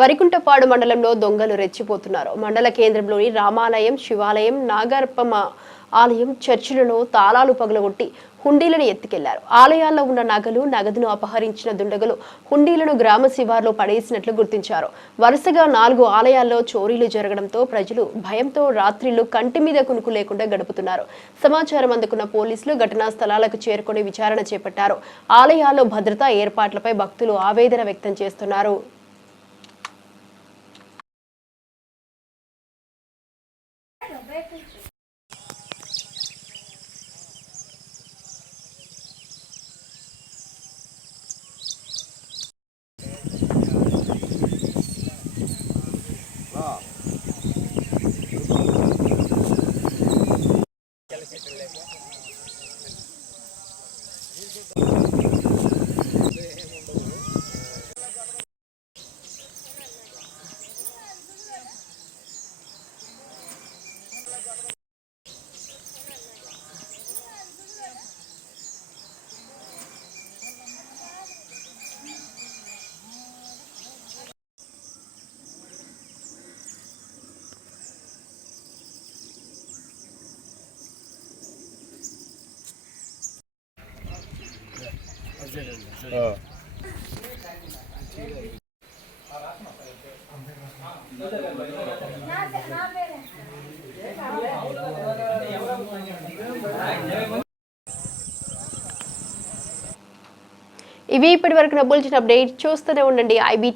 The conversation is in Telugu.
వరికుంటపాడు మండలంలో దొంగలు రెచ్చిపోతున్నారు. మండల కేంద్రంలోని రామాలయం, శివాలయం, నాగరప్పమ్మ ఆలయం, చర్చిలలో తాళాలు పగలగొట్టి హుండీలను ఎత్తుకెళ్లారు. ఆలయాల్లో ఉన్న నగలు, నగదును అపహరించిన దుండగులు హుండీలను గ్రామ శివార్లో పడేసినట్లు గుర్తించారు. వరుసగా 4 ఆలయాల్లో చోరీలు జరగడంతో ప్రజలు భయంతో రాత్రిళ్లు కంటి మీద కునుకు లేకుండా గడుపుతున్నారు. సమాచారం అందుకున్న పోలీసులు ఘటనా స్థలాలకు చేరుకొని విచారణ చేపట్టారు. ఆలయాల్లో భద్రతా ఏర్పాట్లపై భక్తులు ఆవేదన వ్యక్తం చేస్తున్నారు. ఇవి ఇప్పటివరకు బులెటిన్ అప్డేట్ చూస్తూనే ఉండండి IBT